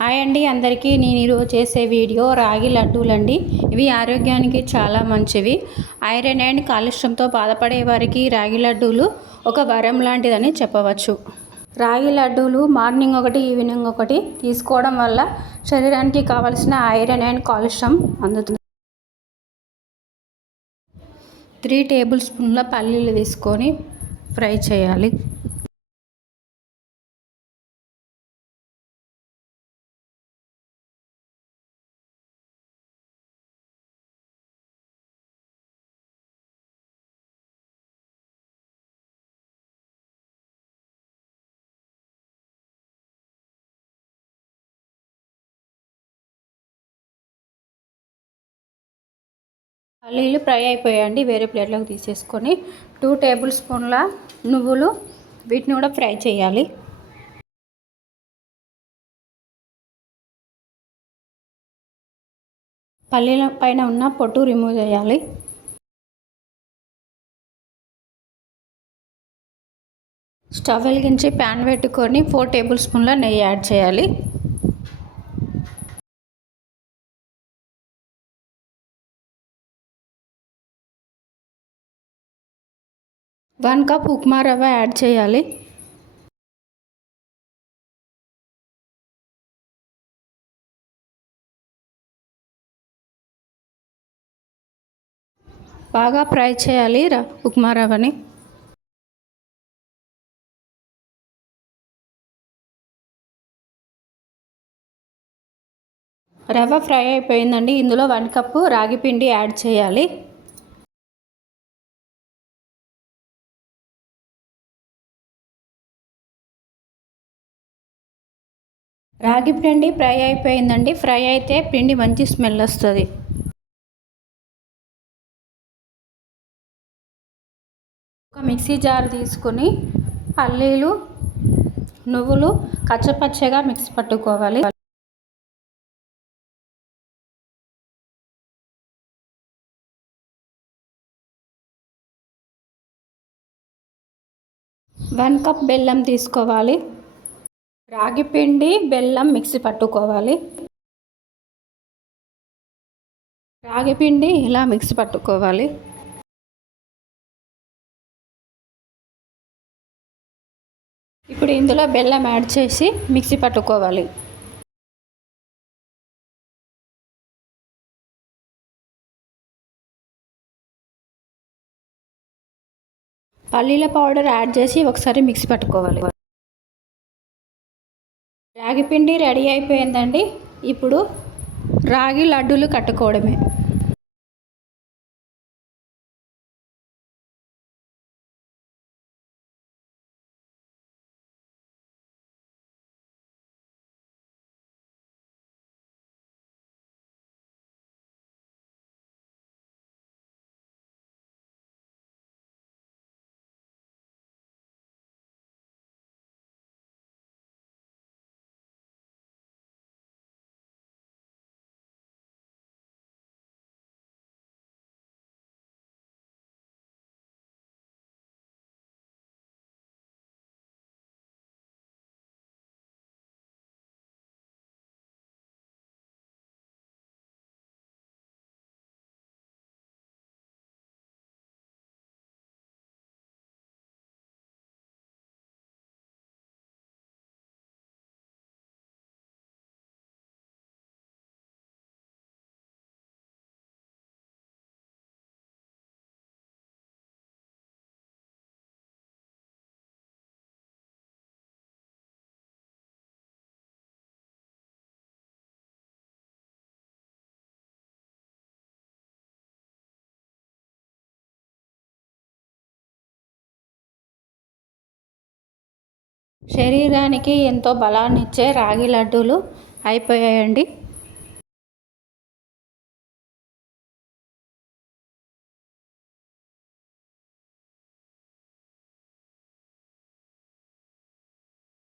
Hi అండి అందరికీ. నేను ఈరోజు చేసే వీడియో రాగి లడ్డూలండి. ఇవి ఆరోగ్యానికి చాలా మంచివి. ఐరన్ అండ్ కాలుష్యంతో బాధపడే వారికి రాగి లడ్డూలు ఒక వరం లాంటిదని చెప్పవచ్చు. రాగి లడ్డూలు మార్నింగ్ ఒకటి ఈవినింగ్ ఒకటి తీసుకోవడం వల్ల శరీరానికి కావలసిన ఐరన్ అండ్ కాల్షియం అందుతుంది. 3 టేబుల్ స్పూన్ల పల్లీలు తీసుకొని ఫ్రై చేయాలి. పల్లీలు ఫ్రై అయిపోయాయండి. వేరే ప్లేట్లోకి తీసేసుకొని 2 టేబుల్ స్పూన్ల నువ్వులు, వీటిని కూడా ఫ్రై చేయాలి. పల్లీల పైన ఉన్న పొట్టు రిమూవ్ చేయాలి. స్టవ్ వెలిగించి ప్యాన్ పెట్టుకొని 4 టేబుల్ స్పూన్ల నెయ్యి యాడ్ చేయాలి. వన్ కప్ ఉప్మా రవ్వ యాడ్ చేయాలి. బాగా ఫ్రై చేయాలి ఉప్మా రవ్వని. రవ్వ ఫ్రై అయిపోయిందండి. ఇందులో 1 కప్పు రాగి పిండి యాడ్ చేయాలి. రాగి పిండి ఫ్రై అయిపోయిందండి. ఫ్రై అయితే పిండి మంచి స్మెల్ వస్తుంది. ఒక మిక్సీ జార్ తీసుకుని పల్లీలు, నువ్వులు కచ్చపచ్చగా మిక్స్ పట్టుకోవాలి. వన్ కప్ బెల్లం తీసుకోవాలి. రాగి పిండి, బెల్లం మిక్సీ పట్టుకోవాలి. రాగి పిండి ఇలా మిక్సీ పట్టుకోవాలి. ఇప్పుడు ఇందులో బెల్లం యాడ్ చేసి మిక్సీ పట్టుకోవాలి. పల్లీల పౌడర్ యాడ్ చేసి ఒకసారి మిక్సీ పట్టుకోవాలి. రాగి పిండి రెడీ అయిపోయిందండి. ఇప్పుడు రాగి లడ్డూలు కట్టుకోవడమే. శరీరానికి ఎంతో బలాన్నిచ్చే రాగి లడ్డూలు అయిపోయాయండి.